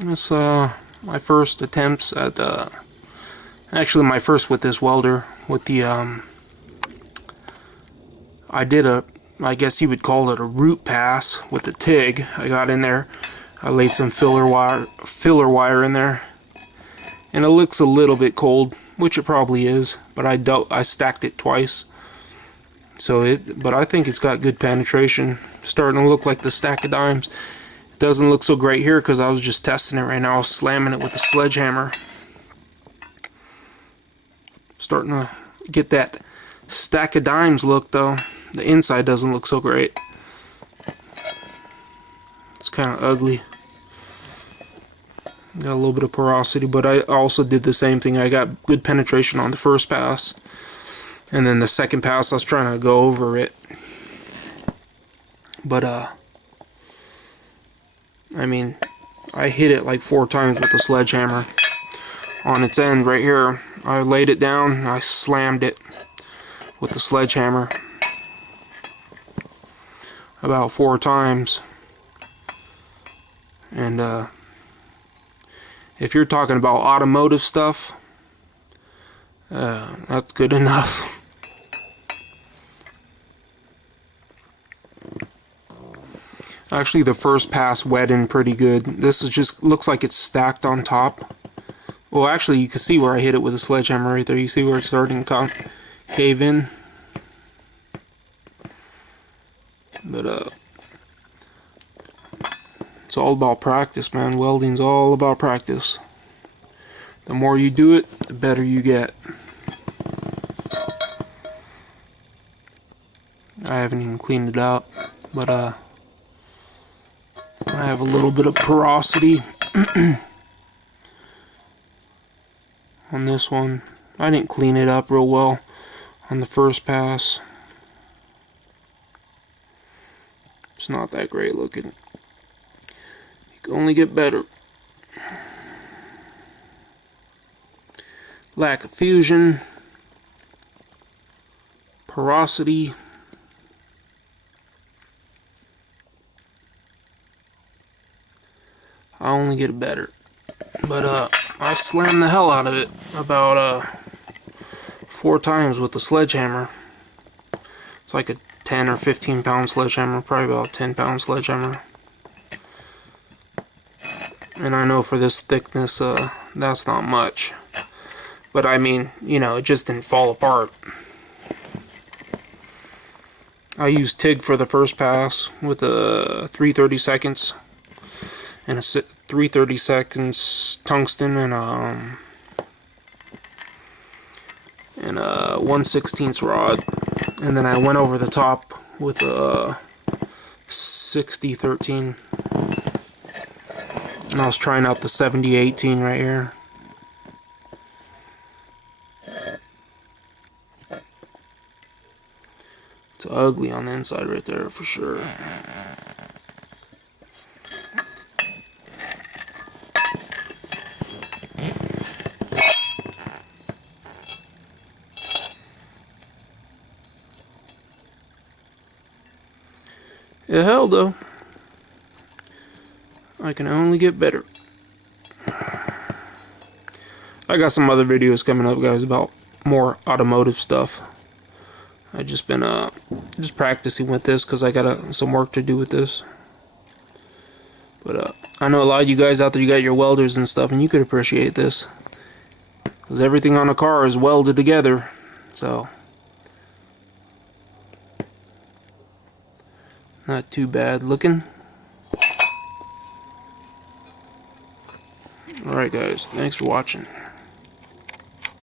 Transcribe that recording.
It's my first attempts at actually my first with this welder with the I did a, I guess you would call it a root pass with the TIG. I got in there, I laid some filler wire in there, and it looks a little bit cold, which it probably is, but I stacked it twice. So but I think it's got good penetration. Starting to look like the stack of dimes. It doesn't look so great here because I was just testing it right now. I was slamming it with a sledgehammer. Starting to get that stack of dimes look though. The inside doesn't look so great. It's kind of ugly. Got a little bit of porosity, but I also did the same thing. I got good penetration on the first pass. And then the second pass, I was trying to go over it. But, I mean, I hit it like 4 times with the sledgehammer. On its end right here, I laid it down, I slammed it with the sledgehammer about 4 times. And, if you're talking about automotive stuff, that's good enough. Actually, the first pass wet in pretty good. This is just looks like it's stacked on top. Well, actually, you can see where I hit it with a sledgehammer right there. You see where it's starting to cave in. But it's all about practice, man. Welding's all about practice. The more you do it, the better you get. I haven't even cleaned it out, but I have a little bit of porosity on this one. I didn't clean it up real well on the first pass. It's not that great looking. You can only get better. Lack of fusion, porosity. I only get better. But I slammed the hell out of it about 4 times with the sledgehammer. It's like a 10 or 15 pound sledgehammer, probably about 10 pound sledgehammer. And I know for this thickness, that's not much. But I mean, you know, it just didn't fall apart. I used TIG for the first pass with a 3/32 and a 3/32 tungsten and a 1/16 rod, and then I went over the top with a 60/13, and I was trying out the 70/18 right here. It's ugly on the inside right there for sure. It held though. I can only get better. I got some other videos coming up, guys, about more automotive stuff. I just been just practicing with this because I got some work to do with this. But I know a lot of you guys out there, you got your welders and stuff, and you could appreciate this because everything on a car is welded together. So not too bad looking. Alright guys, thanks for watching.